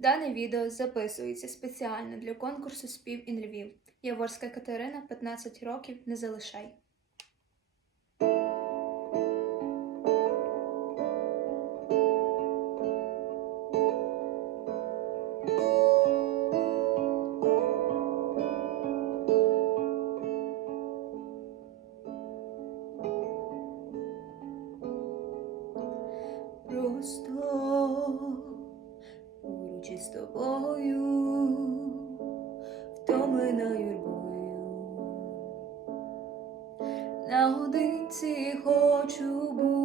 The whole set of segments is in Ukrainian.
Дане відео записується спеціально для конкурсу спів ін Львів. Яворська Катерина 15 років не залишай. Просто з тобою, втомлена любою, на годинці хочу бути.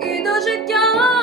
і до життя.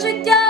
życia.